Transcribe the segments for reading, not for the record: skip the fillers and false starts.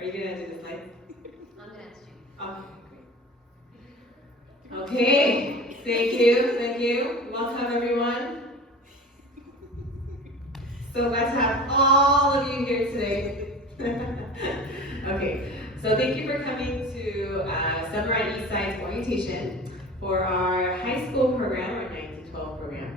Are you gonna do the slide? I'm gonna ask you. Okay, great. Okay, thank you. Welcome everyone. So glad to have all of you here today. Okay, so thank you for coming to Summer at Eastside's orientation for our high school program, our 9 to 12 program.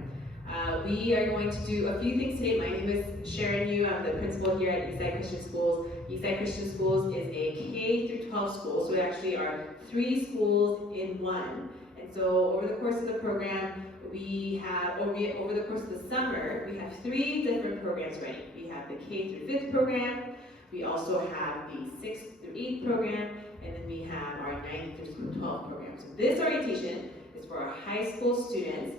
We are going to do a few things today. My name is Sharon Yu. I'm the principal here at Eastside Christian Schools. Eastside Christian Schools is a K through 12 school, so we actually are 3 schools in one. And so over the course of the program, over the course of the summer, we have 3 different programs running. We have the K through 5th program, we also have the 6th through 8th program, and then we have our 9th through 12th program. So this orientation is for our high school students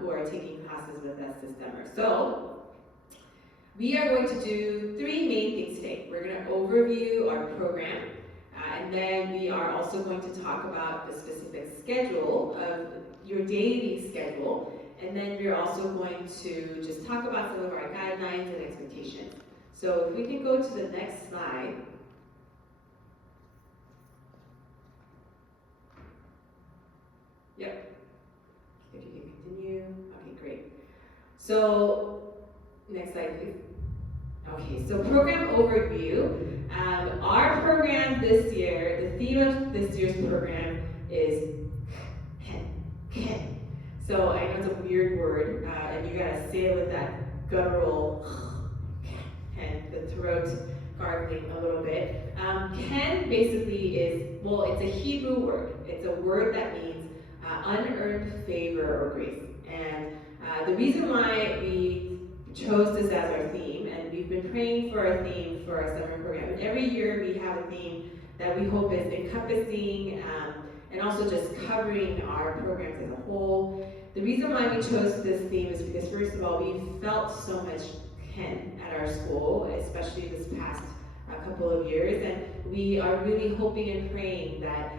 who are taking classes with us this summer. So we are going to do 3 main things today. We're going to overview our program, and then we are also going to talk about the specific schedule of your daily schedule, and then we're also going to just talk about some of our guidelines and expectations. So if we can go to the next slide. Yep. If you can continue. Okay, great. So next slide, please. Okay, so program overview. Our program this year, the theme of this year's program is Ken. So I know it's a weird word, and you gotta say it with that guttural and the throat gargling a little bit. Ken basically is, well, it's a Hebrew word. It's a word that means unearned favor or grace. And the reason why we chose this as our theme, and we've been praying for a theme for our summer program. And every year we have a theme that we hope is encompassing and also just covering our programs as a whole. The reason why we chose this theme is because, first of all, we felt so much Ken at our school, especially this past couple of years, and we are really hoping and praying that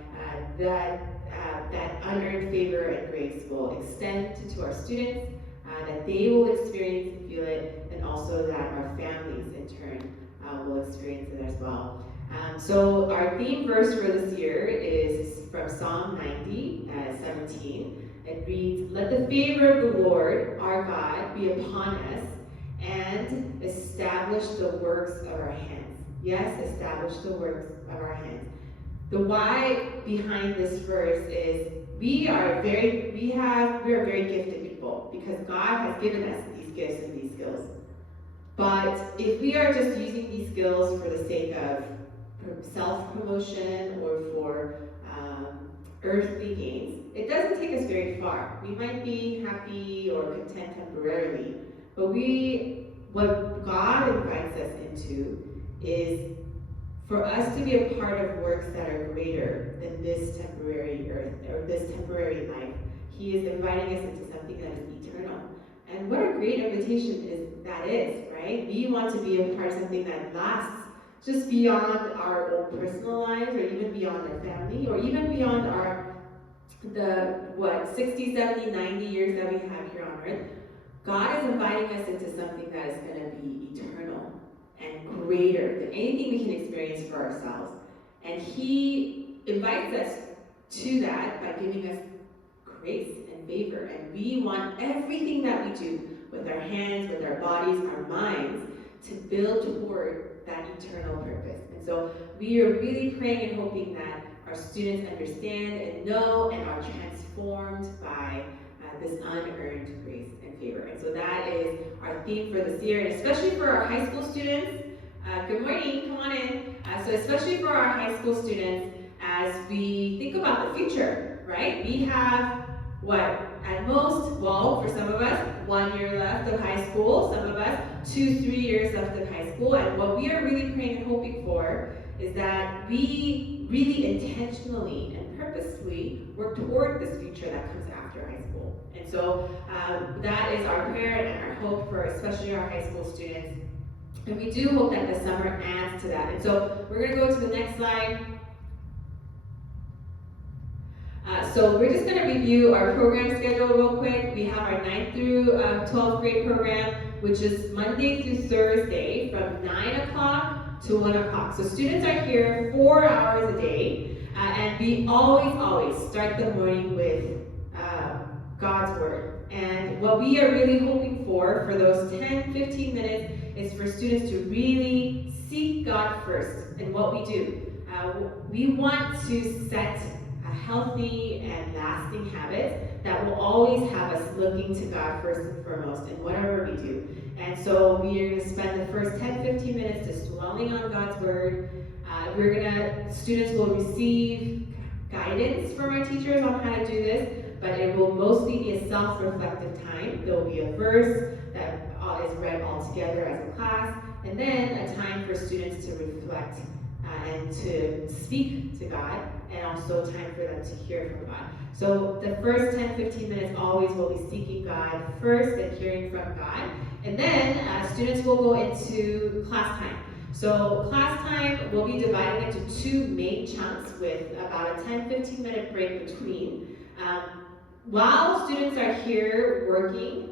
that unearned favor and grace will extend to our students, that they will experience and feel it, and also that our families in turn will experience it as well. So our theme verse for this year is from Psalm 90, 17. It reads, "Let the favor of the Lord our God be upon us, and establish the works of our hands." Yes, establish the works of our hands. The why behind this verse is we are very gifted people because God has given us these gifts and these skills. But if we are just using these skills for the sake of self-promotion or for earthly gains, it doesn't take us very far. We might be happy or content temporarily, but what God invites us into is for us to be a part of works that are greater than this temporary earth or this temporary life. He is inviting us into something that is eternal. And what a great invitation is, right? We want to be a part of something that lasts just beyond our own personal lives, or even beyond our family, or even beyond the 60, 70, 90 years that we have here on earth. God is inviting us into something that is going to be eternal and greater than anything we can experience for ourselves. And He invites us to that by giving us grace and favor. And we want everything that we do with our hands, with our bodies, our minds, to build toward that eternal purpose. And so we are really praying and hoping that our students understand and know and are transformed by this unearned grace and favor. And so that is our theme for this year, and especially for our high school students. Good morning, come on in. So especially for our high school students, as we think about the future, right? We have, at most, well, for some of us, 1 year left of high school, some of us, 2-3 years left of high school, and what we are really praying and hoping for is that we really intentionally and purposefully work toward this future that comes after high school. And so that is our prayer and our hope for especially our high school students. And we do hope that the summer adds to that. And so we're going to go to the next slide. So we're just going to review our program schedule real quick. We have our 9th through 12th grade program, which is Monday through Thursday from 9 o'clock to 1 o'clock. So students are here 4 hours a day, and we always start the morning with God's Word. And what we are really hoping for those 10, 15 minutes is for students to really seek God first in what we do. We want to set a healthy and lasting habit that will always have us looking to God first and foremost in whatever we do. And so we are going to spend the first 10, 15 minutes just dwelling on God's Word. Students will receive guidance from our teachers on how to do this, but it will mostly be a self-reflective time. There will be a verse that is read all together as a class, and then a time for students to reflect and to speak to God, and also time for them to hear from God. So the first 10, 15 minutes always will be seeking God first and hearing from God. And then students will go into class time. So class time will be divided into 2 main chunks with about a 10, 15 minute break between. While students are here working,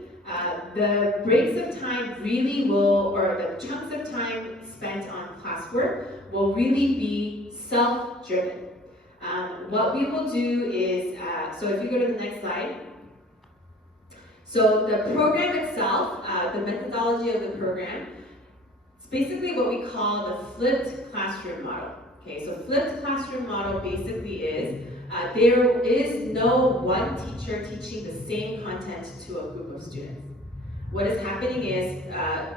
the breaks of time really will, or the chunks of time spent on classwork will really be self-driven. What we will do is, so if you go to the next slide. So the program itself, the methodology of the program, it's basically what we call the flipped classroom model. Okay, so flipped classroom model basically is, there is no one teacher teaching the same content to a group of students. What is happening is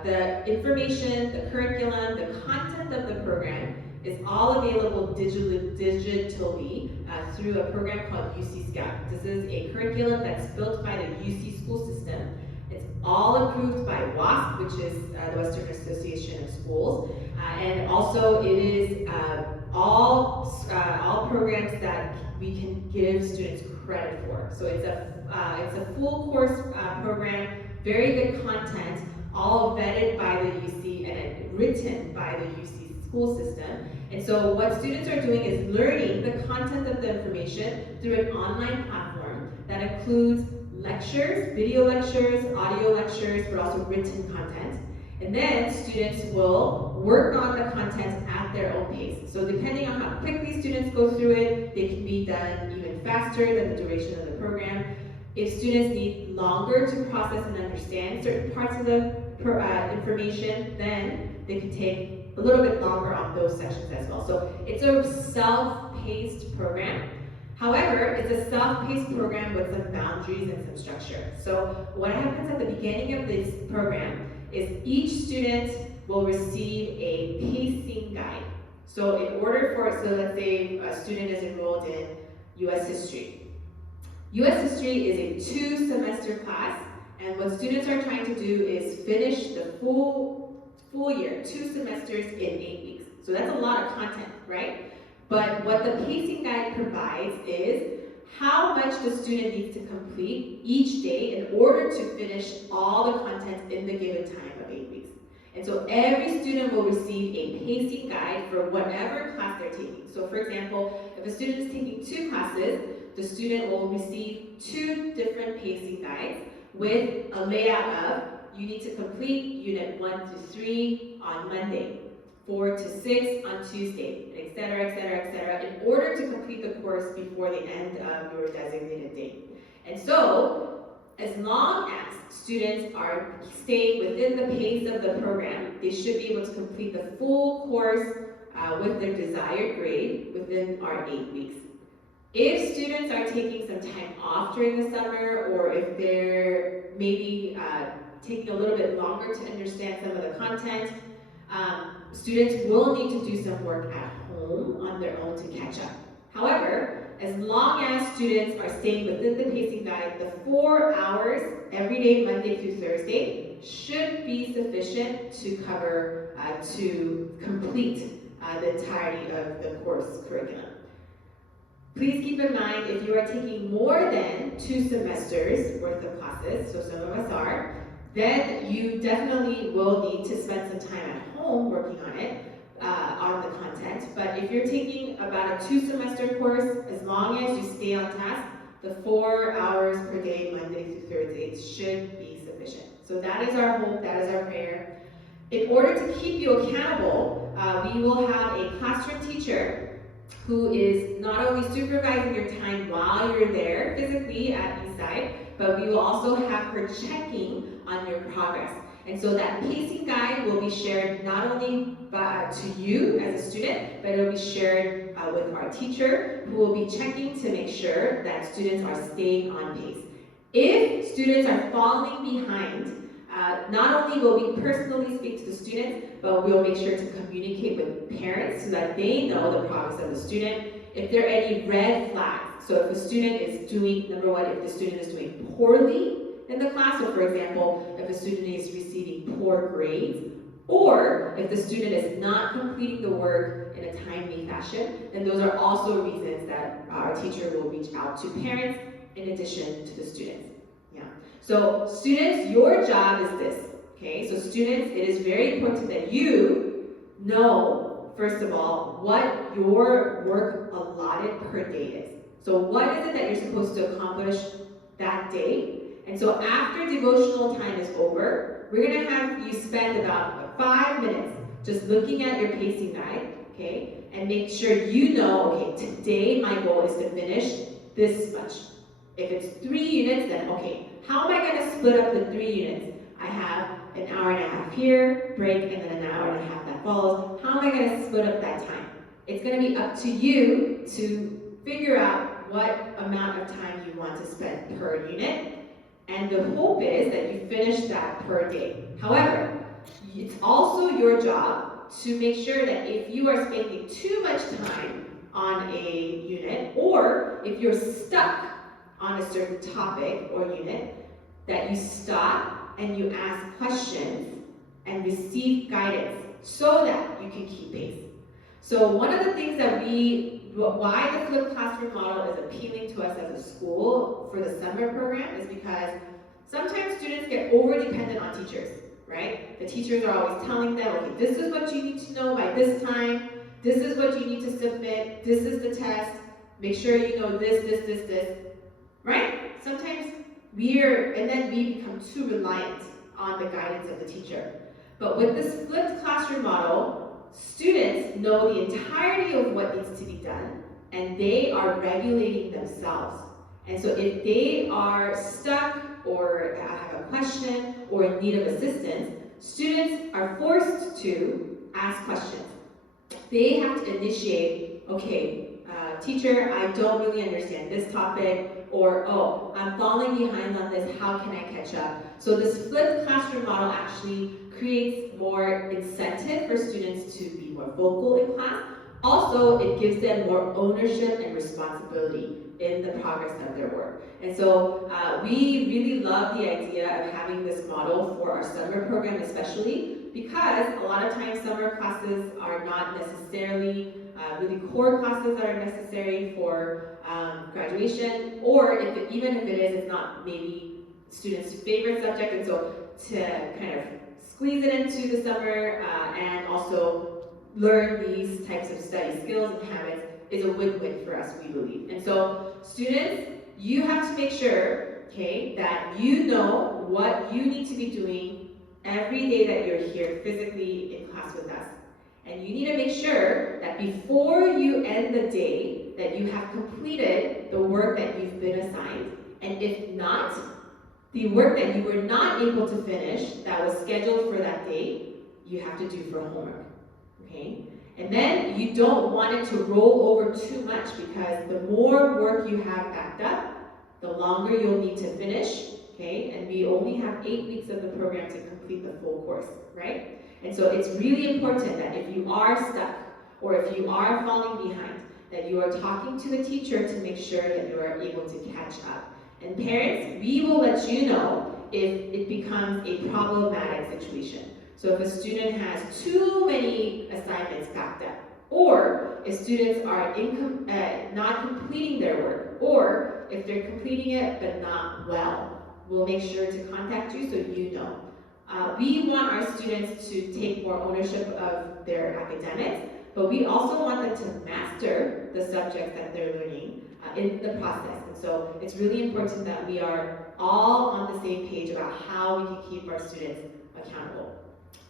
the information, the curriculum, the content of the program is all available digitally through a program called UC Scout. This is a curriculum that's built by the UC school system. It's all approved by WASP, which is the Western Association of Schools, and also it is all programs that we can give students credit for. So it's a full course program, very good content, all vetted by the UC and written by the UC school system. And so what students are doing is learning the content of the information through an online platform that includes lectures, video lectures, audio lectures, but also written content. And then students will work on the content at their own pace. So depending on how quickly students go through it, they can be done even faster than the duration of the program. If students need longer to process and understand certain parts of the information, then they can take a little bit longer on those sections as well. So it's a self-paced program. However, it's a self-paced program with some boundaries and some structure. So what happens at the beginning of this program is each student will receive a pacing guide. So let's say a student is enrolled in US History. US History is a 2-semester class, and what students are trying to do is finish the full year, 2 semesters in 8 weeks. So that's a lot of content, right? But what the pacing guide provides is how much the student needs to complete each day in order to finish all the content in the given time of 8 weeks. And so every student will receive a pacing guide for whatever class they're taking. So for example, if a student is taking 2 classes, the student will receive 2 different pacing guides with a layout of, you need to complete unit 1 through 3 on Monday, 4 to 6 on Tuesday, etc., etc., etc., in order to complete the course before the end of your designated date. And so, as long as students are staying within the pace of the program, they should be able to complete the full course with their desired grade within our 8 weeks. If students are taking some time off during the summer, or if they're maybe taking a little bit longer to understand some of the content, students will need to do some work at home on their own to catch up. However, as long as students are staying within the pacing guide, the 4 hours every day, Monday through Thursday, should be sufficient to cover, to complete the entirety of the course curriculum. Please keep in mind, if you are taking more than 2 semesters worth of classes, so some of us are, then you definitely will need to spend some time at home working on it, on the content. But if you're taking about a 2-semester course, as long as you stay on task, the 4 hours per day, Monday through Thursday, should be sufficient. So that is our hope, that is our prayer. In order to keep you accountable, we will have a classroom teacher who is not only supervising your time while you're there physically at Eastside, but we will also have her checking on your progress. And so that pacing guide will be shared not only to you as a student, but it will be shared with our teacher, who will be checking to make sure that students are staying on pace. If students are falling behind, not only will we personally speak to the students, but we'll make sure to communicate with parents so that they know the progress of the student. If there are any red flags, so if a student is doing, number one, if the student is doing poorly in the class, so for example, if a student is receiving poor grades, or if the student is not completing the work in a timely fashion, then those are also reasons that our teacher will reach out to parents in addition to the students. Yeah. So students, your job is this. Okay, so students, it is very important that you know, first of all, what your work allotted per day is. So what is it that you're supposed to accomplish that day? And so after devotional time is over, we're going to have you spend about 5 minutes just looking at your pacing guide, okay? And make sure you know, okay, today my goal is to finish this much. If it's 3 units, then okay, how am I going to split up the 3 units? I have an hour and a half here, break, and then an hour and a half that follows. How am I going to split up that time? It's going to be up to you to figure out what amount of time you want to spend per unit. And the hope is that you finish that per day. However, it's also your job to make sure that if you are spending too much time on a unit, or if you're stuck on a certain topic or unit, that you stop and you ask questions and receive guidance so that you can keep pace. So one of the things that why the flipped classroom model is appealing to us as a school for the summer program is because sometimes students get over-dependent on teachers, right? The teachers are always telling them, okay, this is what you need to know by this time, this is what you need to submit, this is the test, make sure you know this, right? Sometimes and then we become too reliant on the guidance of the teacher. But with this flipped classroom model, students know the entirety of what needs to be done, and they are regulating themselves. And so if they are stuck or have a question or in need of assistance, students are forced to ask questions. They have to initiate, okay, teacher, I don't really understand this topic, or oh, I'm falling behind on this, how can I catch up? So this flipped classroom model actually creates more incentive for students to be more vocal in class. Also, it gives them more ownership and responsibility in the progress of their work. And so we really love the idea of having this model for our summer program especially, because a lot of times summer classes are not necessarily really core classes that are necessary for graduation, or even if it is, it's not maybe students' favorite subject, and so to kind of squeeze it into the summer and also learn these types of study skills and habits is a win-win for us, we believe. And so students, you have to make sure, okay, that you know what you need to be doing every day that you're here physically in class with us. And you need to make sure that before you end the day, that you have completed the work that you've been assigned. And if not, the work that you were not able to finish, that was scheduled for that day, you have to do for homework, okay? And then you don't want it to roll over too much, because the more work you have backed up, the longer you'll need to finish, okay? And we only have 8 weeks of the program to complete the full course, right? And so it's really important that if you are stuck, or if you are falling behind, that you are talking to the teacher to make sure that you are able to catch up. And parents, we will let you know if it becomes a problematic situation. So if a student has too many assignments backed up, or if students are not completing their work, or if they're completing it but not well, we'll make sure to contact you so you know. We want our students to take more ownership of their academics, but we also want them to master the subjects that they're learning in the process. And so it's really important that we are all on the same page about how we can keep our students accountable.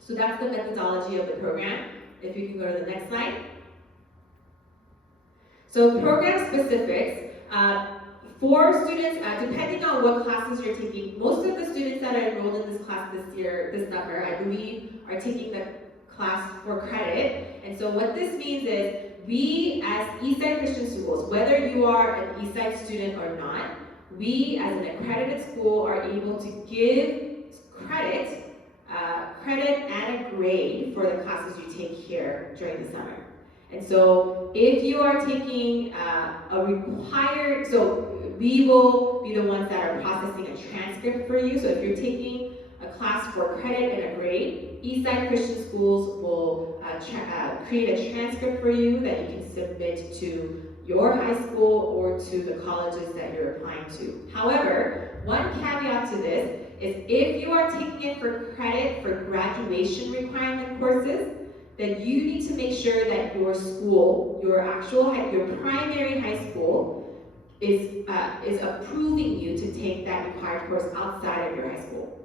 So that's the methodology of the program. If you can go to the next slide. So program specifics, for students, depending on what classes you're taking, most of the students that are enrolled in this class this summer, I believe, are taking the class for credit. And so what this means is, we as Eastside Christian Schools, whether you are an Eastside student or not, we as an accredited school are able to give credit and a grade for the classes you take here during the summer. And so if you are taking a required, so we will be the ones that are processing a transcript for you. So if you're taking a class for credit and a grade, Eastside Christian Schools will create a transcript for you that you can submit to your high school or to the colleges that you're applying to. However, one caveat to this is if you are taking it for credit for graduation requirement courses, then you need to make sure that your school, your primary high school, is approving you to take that required course outside of your high school.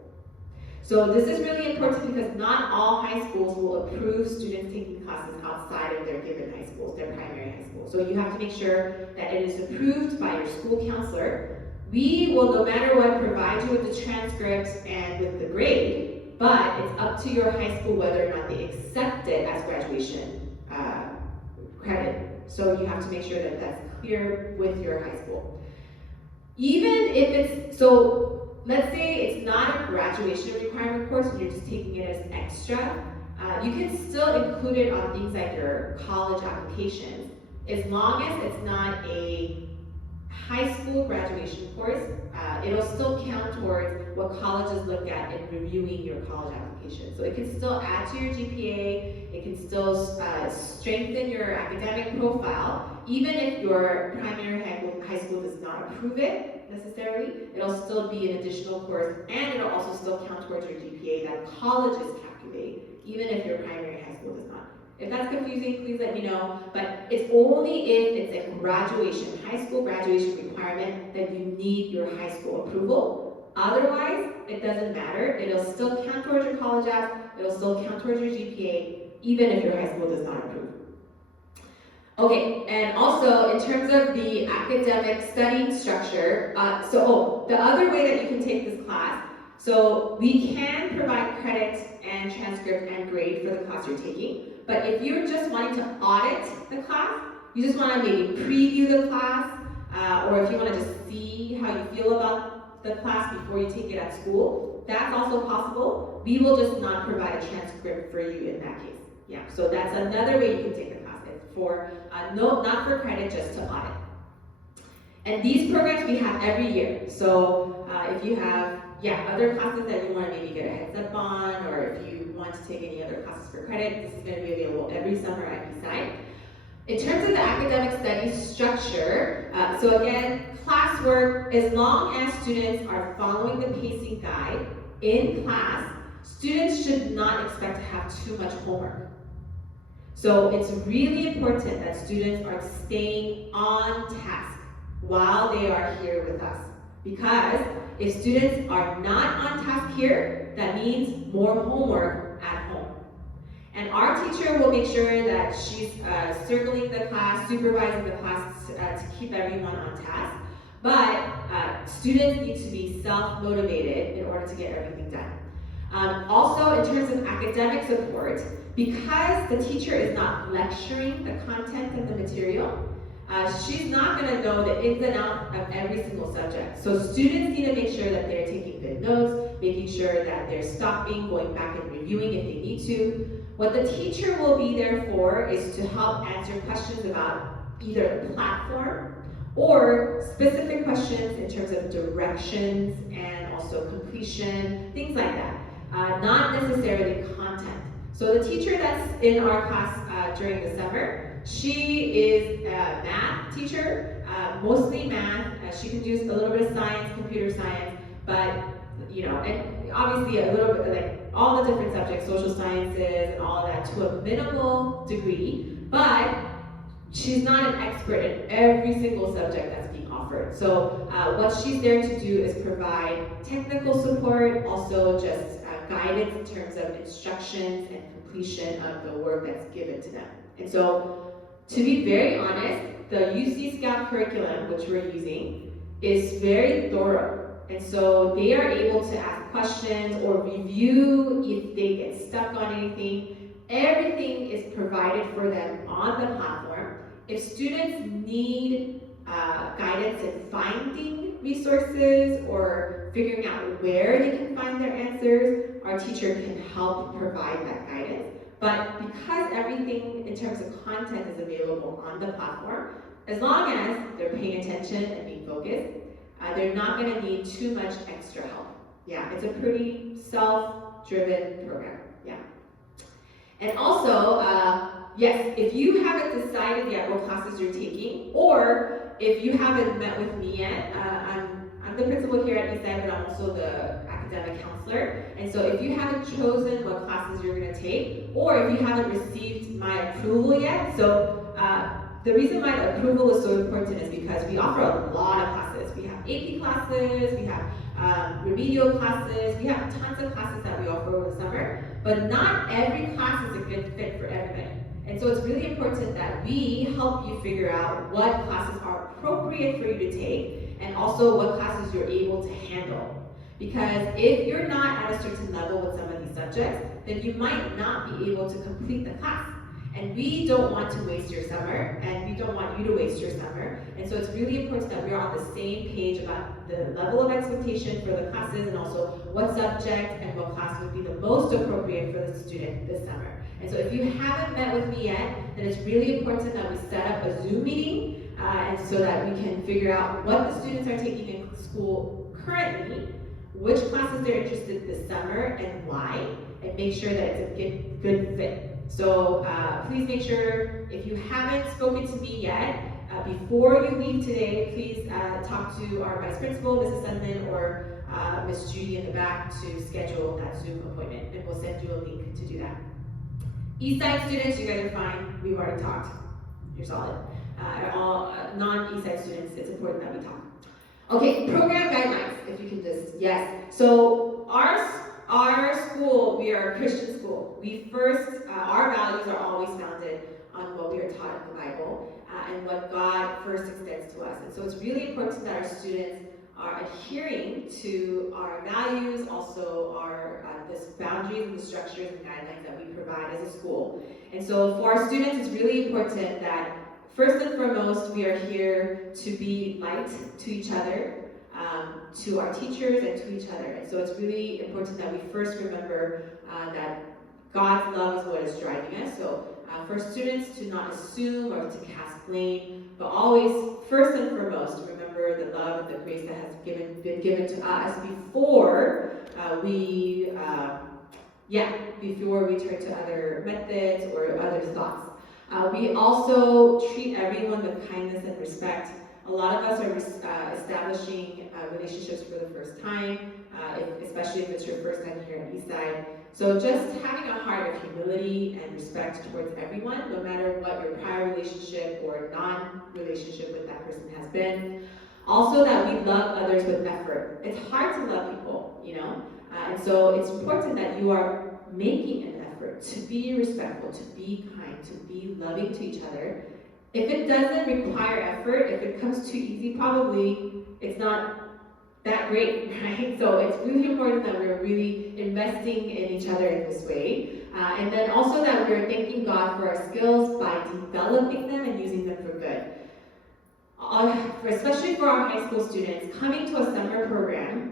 So this is really important because not all high schools will approve students taking classes outside of their given high schools, their primary high school. So you have to make sure that it is approved by your school counselor. We will, no matter what, provide you with the transcripts and with the grade, but it's up to your high school whether or not they accept it as graduation credit. So you have to make sure that that's clear with your high school. Even if it's, so let's say it's not a graduation requirement course and you're just taking it as extra, you can still include it on things like your college applications, as long as it's not a high school graduation course. It'll still count towards what colleges look at in reviewing your college application. So it can still add to your GPA, it can still strengthen your academic profile, even if your primary high school does not approve it necessarily. It'll still be an additional course, and it'll also still count towards your GPA that colleges calculate, even if your primary high school does not. If that's confusing, please let me know, but it's only if it's a graduation, high school graduation requirement that you need your high school approval. Otherwise, it doesn't matter. It'll still count towards your college app, it'll still count towards your GPA, even if your high school does not approve. Okay, and also in terms of the academic studying structure, the other way that you can take this class, so we can provide credit and transcript and grade for the class you're taking. But if you're just wanting to audit the class, you just want to maybe preview the class, or if you want to just see how you feel about the class before you take it at school, that's also possible. We will just not provide a transcript for you in that case. Yeah, so that's another way you can take the class. It's for, not for credit, just to audit. And these programs we have every year. So if you have other classes that you want to maybe get a heads up on, or if you want to take any other classes for credit, this is going to be available every summer at Eastside. In terms of the academic studies structure, so again, classwork, as long as students are following the pacing guide in class, students should not expect to have too much homework. So it's really important that students are staying on task while they are here with us. Because if students are not on task here, that means more homework at home. And our teacher will make sure that she's circling the class, supervising the class to keep everyone on task. But students need to be self-motivated in order to get everything done. Also, in terms of academic support, because the teacher is not lecturing the content of the material, she's not going to know the ins and outs of every single subject. So students need to make sure that they're taking good notes, making sure that they're stopping, going back and reviewing if they need to. What the teacher will be there for is to help answer questions about either the platform or specific questions in terms of directions and also completion, things like that. Not necessarily content. So the teacher that's in our class during the summer, she is a math teacher, mostly math. She can do a little bit of science, computer science, but and obviously a little bit like all the different subjects, social sciences and all of that to a minimal degree, but she's not an expert in every single subject that's being offered. So what she's there to do is provide technical support, also just guidance in terms of instructions and completion of the work that's given to them. And so, to be very honest, the UC Scout curriculum, which we're using, is very thorough. And so they are able to ask questions or review if they get stuck on anything. Everything is provided for them on the platform. If students need guidance in finding resources or figuring out where they can find their answers, our teacher can help provide that guidance. But because everything in terms of content is available on the platform, as long as they're paying attention and being focused, they're not going to need too much extra help. Yeah, it's a pretty self-driven program. Yeah. And also, yes, if you haven't decided yet what classes you're taking, or if you haven't met with me yet, I'm the principal here at Eastside, but I'm also the academic counselor. And so if you haven't chosen what classes you're going to take, or if you haven't received my approval yet, so the reason why the approval is so important is because we offer a lot of classes. We have AP classes, we have remedial classes, we have tons of classes that we offer over the summer, but not every class is a good fit for everybody. And so it's really important that we help you figure out what classes are appropriate for you to take, and also what classes you're able to handle. Because if you're not at a certain level with some of these subjects, then you might not be able to complete the class. And we don't want to waste your summer, and we don't want you to waste your summer. And so it's really important that we're on the same page about the level of expectation for the classes, and also what subject and what class would be the most appropriate for the student this summer. And so if you haven't met with me yet, then it's really important that we set up a Zoom meeting, and so that we can figure out what the students are taking in school currently, which classes they're interested in this summer, and why, and make sure that it's a good fit. So please make sure, if you haven't spoken to me yet, before you leave today, please talk to our vice principal, Mrs. Sundin, or Ms. Judy in the back to schedule that Zoom appointment, and we'll send you a link to do that. Eastside students, you guys are fine. We've already talked. You're solid. All non-Eastside students, it's important that we talk. Okay, program guidelines, if you can just, yes. So our school, we are a Christian school. We first, our values are always founded on what we are taught in the Bible, and what God first extends to us. And so it's really important that our students are adhering to our values, also our the boundaries and the structures and guidelines that we provide as a school. And so for our students, it's really important that first and foremost, we are here to be light to each other, to our teachers, and to each other. And so it's really important that we first remember that God's love is what is driving us. So for students to not assume or to cast blame, but always, first and foremost, remember the love and the grace that has been given to us before before we turn to other methods or other thoughts. We also treat everyone with kindness and respect. A lot of us are establishing relationships for the first time, especially if it's your first time here at Eastside. So just having a heart of humility and respect towards everyone, no matter what your prior relationship or non-relationship with that person has been. Also that we love others with effort. It's hard to love people, and so it's important that you are making an effort to be respectful, to be kind, to be loving to each other. If it doesn't require effort, if it comes too easy, probably it's not that great, right? So it's really important that we're really investing in each other in this way. And then also that we're thanking God for our skills by developing them and using them for good. Especially for our high school students, coming to a summer program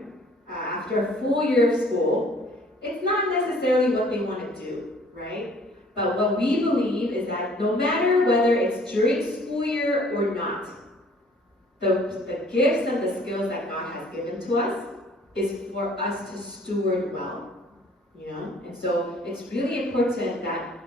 after a full year of school, it's not necessarily what they want to do, right? But what we believe is that no matter whether it's during school year or not, the gifts and the skills that God has given to us is for us to steward well, And so it's really important that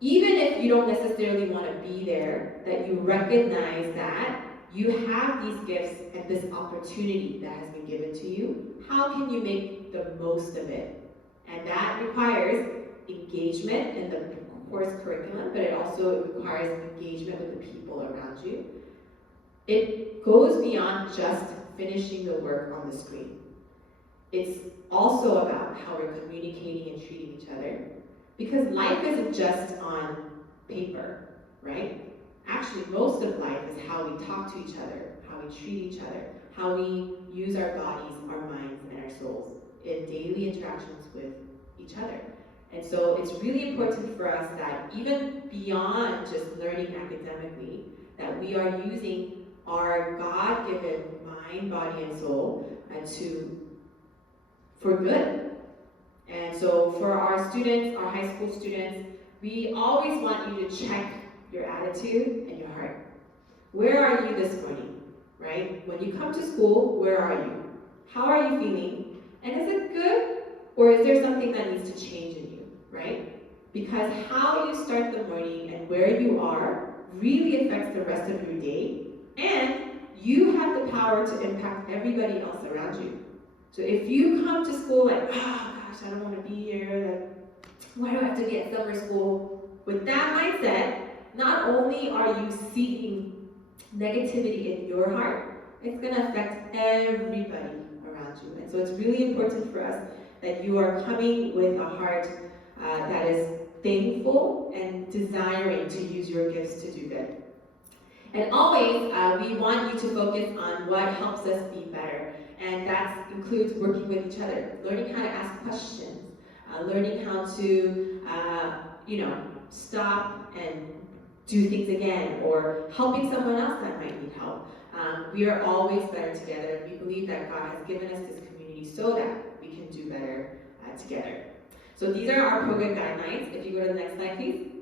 even if you don't necessarily want to be there, that you recognize that you have these gifts and this opportunity that has been given to you. How can you make the most of it? And that requires engagement in the course curriculum, but it also requires engagement with the people around you. It goes beyond just finishing the work on the screen. It's also about how we're communicating and treating each other. Because life isn't just on paper, right? Actually, most of life is how we talk to each other, how we treat each other, how we use our bodies, our minds, and our souls in daily interactions with each other. And so it's really important for us that even beyond just learning academically, that we are using our God-given mind, body, and soul for good. And so for our students, our high school students, we always want you to check your attitude and your heart. Where are you this morning, right? When you come to school, where are you? How are you feeling? And is it good? Or is there something that needs to change in you, right? Because how you start the morning and where you are really affects the rest of your day. And you have the power to impact everybody else around you. So if you come to school like, oh gosh, I don't want to be here, like, why do I have to be at summer school? With that mindset, not only are you seeking negativity in your heart, it's going to affect everybody around you. And so it's really important for us that you are coming with a heart that is thankful and desiring to use your gifts to do good. And always, we want you to focus on what helps us be better. And that includes working with each other, learning how to ask questions, learning how to, stop and do things again, or helping someone else that might need help. We are always better together. We believe that God has given us this community so that we can do better together. So these are our program guidelines. If you go to the next slide, please.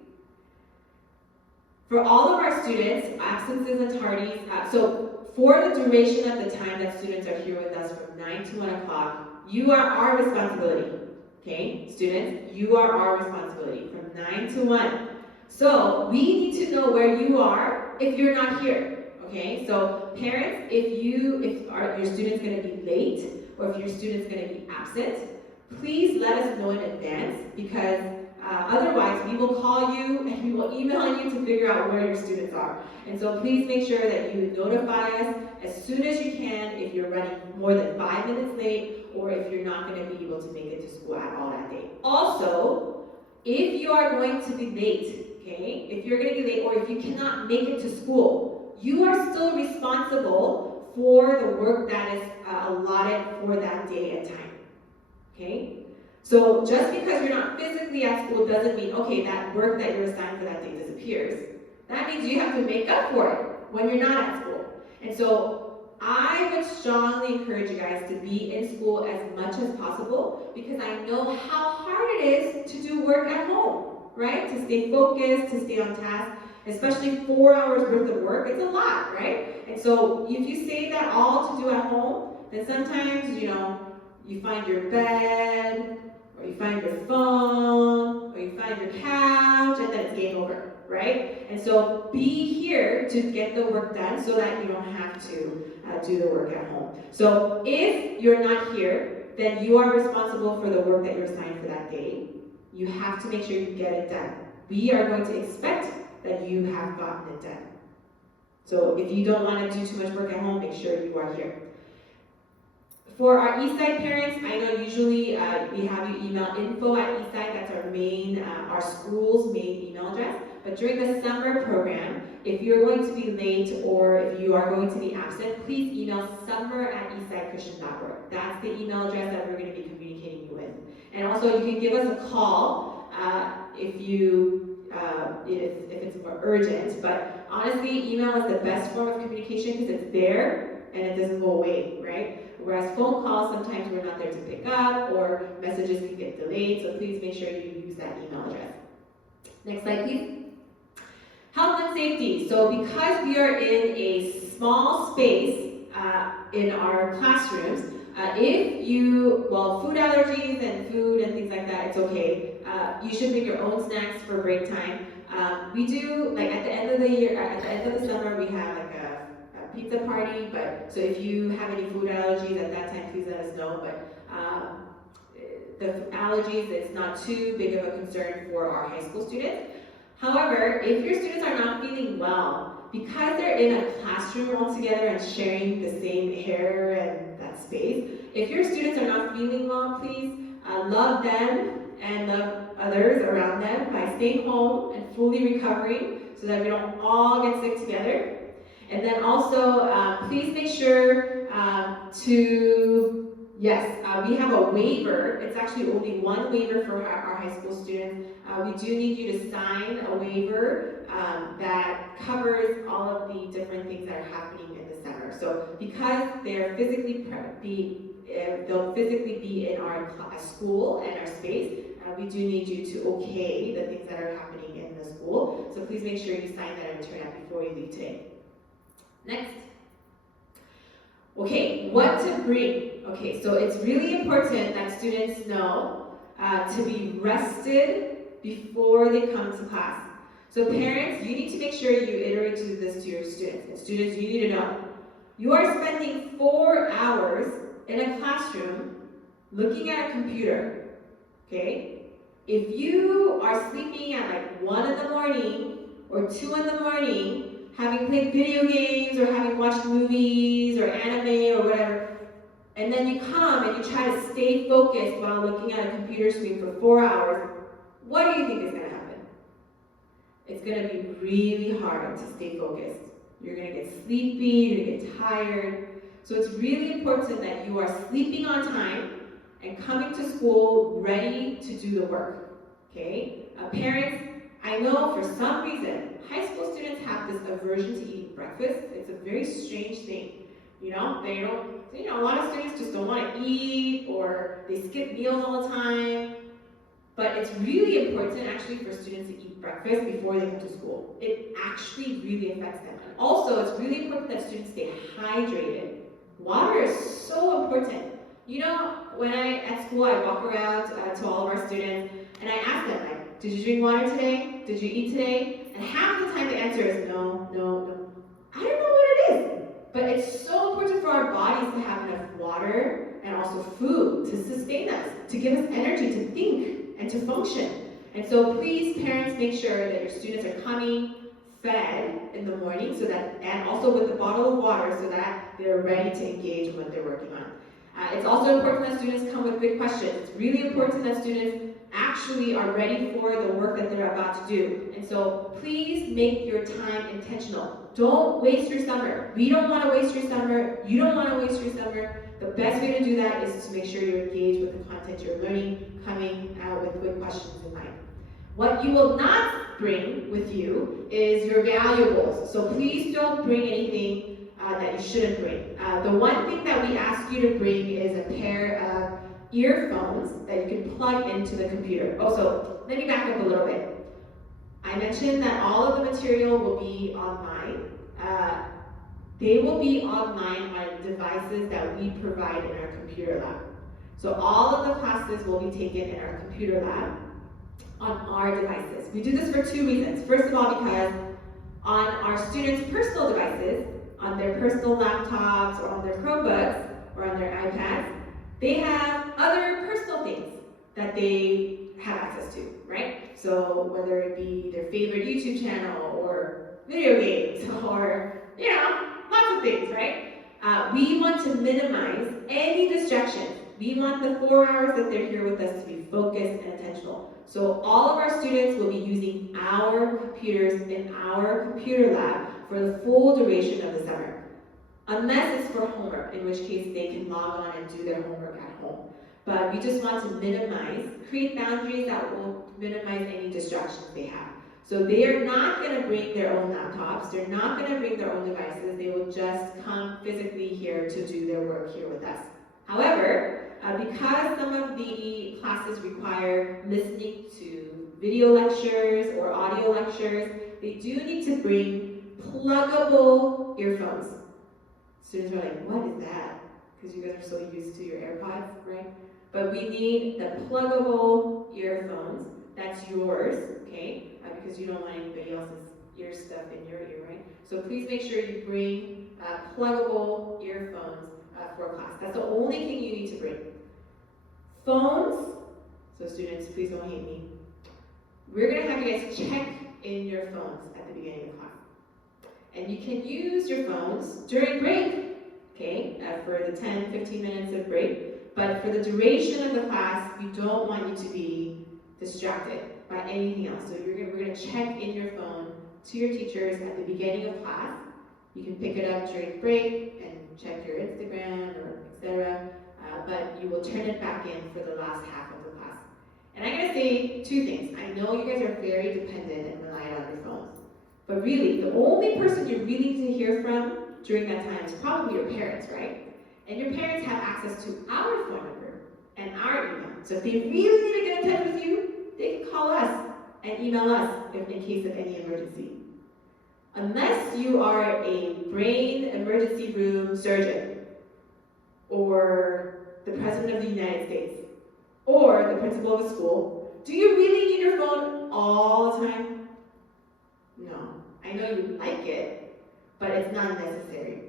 For all of our students, absences and tardies, so for the duration of the time that students are here with us from 9 to 1 o'clock, you are our responsibility. Okay, students, you are our responsibility from 9 to 1. So we need to know where you are if you're not here. Okay, so parents, if your student's going to be late or if your student's going to be absent, please let us know in advance, because otherwise we will call you and we will email you to figure out where your students are. And so please make sure that you notify us as soon as you can if you're running more than 5 minutes late or if you're not going to be able to make it to school at all that day. Also, if you are going to be late, okay, if you're going to be late or if you cannot make it to school, you are still responsible for the work that is allotted for that day and time. Okay? So just because you're not physically at school doesn't mean, okay, that work that you're assigned for that day disappears. That means you have to make up for it when you're not at school. And so I would strongly encourage you guys to be in school as much as possible, because I know how hard it is to do work at home, right? To stay focused, to stay on task, especially 4 hours worth of work. It's a lot, right? And so if you save that all to do at home, then sometimes, you find your bed, or you find your phone, or you find your couch, and then it's game over, right? And so be here to get the work done so that you don't have to do the work at home. So if you're not here, then you are responsible for the work that you're assigned for that day. You have to make sure you get it done. We are going to expect that you have gotten it done. So if you don't want to do too much work at home, make sure you are here. For our Eastside parents, I know usually we have you email info@Eastside. That's our school's main email address. But during the summer program, if you're going to be late or if you are going to be absent, please email summer@eastsidechristian.org. That's the email address that we're going to be communicating you with. And also, you can give us a call if it's more urgent. But honestly, email is the best form of communication because it's there and it doesn't go away, right? Whereas phone calls, sometimes we're not there to pick up, or messages can get delayed, so please make sure you use that email address. Next slide, please. Health and safety. So because we are in a small space in our classrooms, food allergies and food and things like that, it's okay. You should bring your own snacks for break time. We do, at the end of the year, at the end of the summer, we have a pizza party, so if you have any food allergies at that time, please let us know. But the allergies, it's not too big of a concern for our high school students. However, if your students are not feeling well, because they're in a classroom all together and sharing the same air and that space. If your students are not feeling well, please love them and love others around them by staying home and fully recovering so that we don't all get sick together. And then also, please make sure we have a waiver. It's actually only one waiver for our high school students. We do need you to sign a waiver that covers all of the different things that are happening in the summer. So because they'll physically be in our school and our space, we do need you to okay the things that are happening in the school. So please make sure you sign that and return that before you leave today. Next. Okay, what to bring. Okay, so it's really important that students know to be rested before they come to class. So parents, you need to make sure you iterate this to your students. And students, you need to know. You are spending 4 hours in a classroom looking at a computer, okay? If you are sleeping at like 1 in the morning or 2 in the morning, having played video games or having watched movies or anime or whatever, and then you come and you try to stay focused while looking at a computer screen for 4 hours, what do you think is going to happen? It's going to be really hard to stay focused. You're going to get sleepy, you're going to get tired. So it's really important that you are sleeping on time and coming to school ready to do the work, okay? Parents, I know for some reason, high school students have this aversion to eating breakfast. It's a very strange thing. They don't, a lot of students just don't want to eat, or they skip meals all the time. But it's really important actually for students to eat breakfast before they come to school. It actually really affects them. And also, it's really important that students stay hydrated. Water is so important. When at school, I walk around to all of our students, and I ask them, like, did you drink water today? Did you eat today? And half the time the answer is no, no, no. I don't know what it is, but it's so important for our bodies to have enough water and also food to sustain us, to give us energy to think and to function. And so please, parents, make sure that your students are coming fed in the morning, and also with a bottle of water so that they're ready to engage in what they're working on. It's also important that students come with good questions. It's really important that students actually are ready for the work that they're about to do. And so please make your time intentional. Don't waste your summer. We don't want to waste your summer. You don't want to waste your summer. The best way to do that is to make sure you're engaged with the content you're learning, coming out with good questions in mind. What you will not bring with you is your valuables. So please don't bring anything that you shouldn't bring. The one thing that we ask you to bring is a pair of earphones that you can plug into the computer. Also, let me back up a little bit. I mentioned that all of the material will be online. They will be online on devices that we provide in our computer lab. So all of the classes will be taken in our computer lab on our devices. We do this for 2 reasons. First of all, because on our students' personal devices, on their personal laptops or on their Chromebooks or on their iPads, they have other personal things that they have access to, right? So whether it be their favorite YouTube channel or video games or, lots of things, right? We want to minimize any distractions. We want the 4 hours that they're here with us to be focused and intentional. So all of our students will be using our computers in our computer lab for the full duration of the summer. Unless it's for homework, in which case they can log on and do their homework at home. But we just want to create boundaries that will minimize any distractions they have. So they are not going to bring their own laptops, they're not going to bring their own devices, they will just come physically here to do their work here with us. However, because some of the classes require listening to video lectures or audio lectures, they do need to bring pluggable earphones. Students are like, what is that? Because you guys are so used to your AirPods, right? But we need the pluggable earphones. That's yours, okay? Because you don't want anybody else's ear stuff in your ear, right? So please make sure you bring pluggable earphones for class. That's the only thing you need to bring. Phones, so students, please don't hate me. We're going to have you guys check in your phones at the beginning of class. And you can use your phones during break. okay, for the 10, 15 minutes of break. But for the duration of the class, we don't want you to be distracted by anything else. So we're going to check in your phone to your teachers at the beginning of class. You can pick it up during break and check your Instagram or etc. But you will turn it back in for the last half of the class. And I'm going to say two things. I know you guys are very dependent and reliant on your phones. But really, the only person you really need to hear from during that time is probably your parents, right? And your parents have access to our phone number and our email. So if they really need to get in touch with you, they can call us and email us in case of any emergency. Unless you are a brain emergency room surgeon, or the President of the United States, or the principal of a school, do you really need your phone all the time? No. I know you like it, but it's not necessary.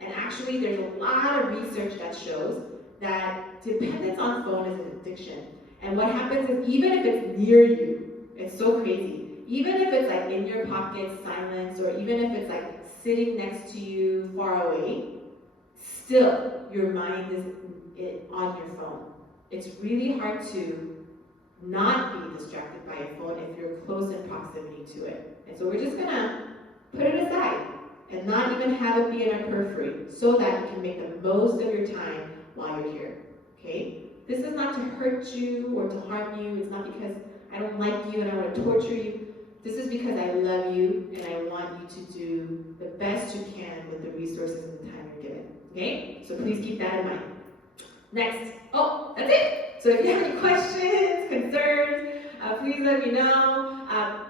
And actually, there's a lot of research that shows that dependence on phone is an addiction. And what happens is, even if it's near you, it's so crazy. Even if it's like in your pocket, silence, or even if it's like sitting next to you, far away, still your mind is on your phone. It's really hard to not be distracted by your phone if you're close in proximity to it. And so we're just gonna put it aside and not even have it be in our periphery so that you can make the most of your time while you're here, okay? This is not to hurt you or to harm you. It's not because I don't like you and I want to torture you. This is because I love you and I want you to do the best you can with the resources and the time you're given, okay? So please keep that in mind. Next. Oh, that's it. So if you have any questions, concerns, please let me know.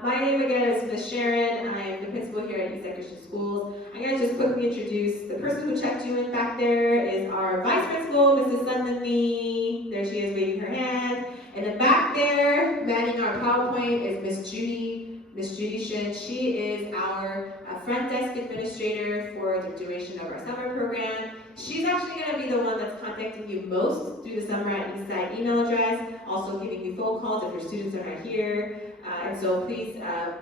My name again is Ms. Sharon. I am the principal here at Eastside Christian Schools. I'm going to just quickly introduce the person who checked you in back there is our vice principal, Mrs. Sundanlee. There she is waving her hand. And then back there, manning our PowerPoint is Miss Judy. Miss Judy Shin. She is our front desk administrator for the duration of our summer program. She's actually going to be the one that's contacting you most through the summer at Eastside email address, also giving you phone calls if your students are not here. And so please,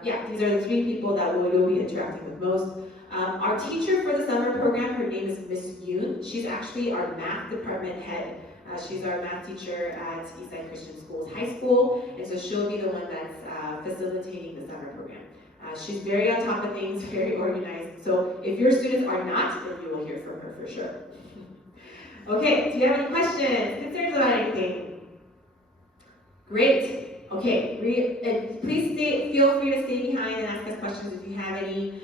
these are the three people that you'll be interacting with most. Our teacher for the summer program, her name is Miss Yoon. She's actually our math department head. She's our math teacher at Eastside Christian Schools High School, and so she'll be the one that's facilitating the summer program. She's very on top of things, very organized. So if your students are not, then you will hear from her for sure. Okay, do you have any questions, concerns about anything? Great. Okay, and please feel free to stay behind and ask us questions if you have any.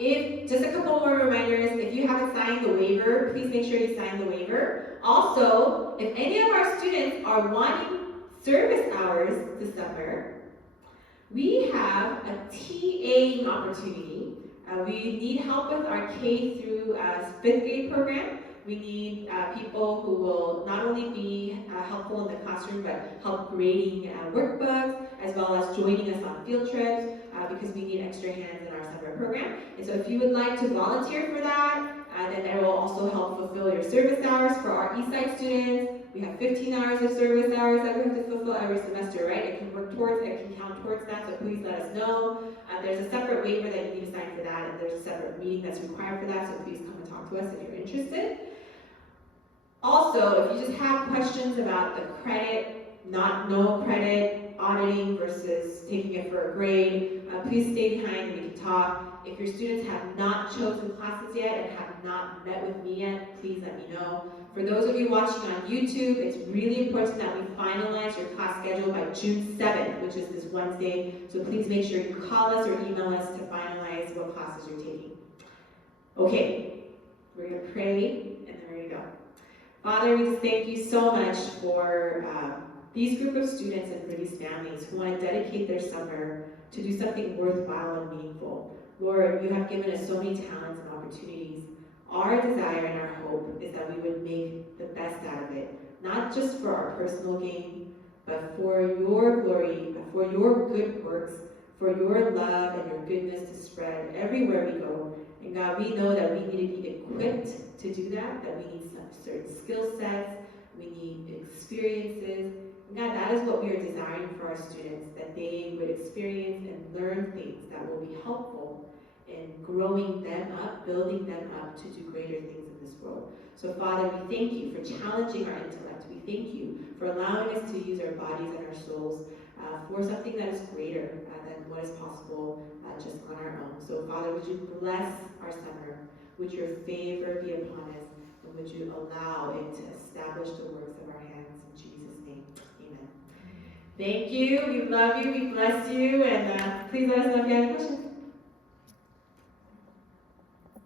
If just a couple more reminders, if you haven't signed the waiver, please make sure you sign the waiver. Also, if any of our students are wanting service hours this summer, we have a TA opportunity. We need help with our K through 5th grade program. We need people who will not only be helpful in the classroom, but help grading workbooks, as well as joining us on field trips, because we need extra hands in our summer program. And so if you would like to volunteer for that, then that will also help fulfill your service hours for our Eastside students. We have 15 hours of service hours that we have to fulfill every semester, right? It can count towards that, so please let us know. There's a separate waiver that you need to sign for that, and there's a separate meeting that's required for that, so please come and talk to us if you're interested. Also, if you just have questions about the credit, no credit, auditing versus taking it for a grade, please stay behind and we can talk. If your students have not chosen classes yet and have not met with me yet, please let me know. For those of you watching on YouTube, it's really important that we finalize your class schedule by June 7th, which is this Wednesday. So please make sure you call us or email us to finalize what classes you're taking. Okay, we're going to pray and then we're going to go. Father, we just thank you so much for these group of students and for these families who want to dedicate their summer to do something worthwhile and meaningful. Lord, you have given us so many talents and opportunities. Our desire and our hope is that we would make the best out of it, not just for our personal gain, but for your glory, for your good works, for your love and your goodness to spread everywhere we go. And God, we know that we need to be equipped to do that we need some certain skill sets, we need experiences. And God, that is what we are desiring for our students, that they would experience and learn things that will be helpful in growing growing them up, building them up to do greater things in this world. So Father, we thank you for challenging our intellect. We thank you for allowing us to use our bodies and our souls for something that is greater than what is possible just on our own. So Father, would you bless our summer? Would your favor be upon us? And would you allow it to establish the works of our hands? In Jesus' name, amen. Thank you. We love you. We bless you. And please let us know if you have any questions.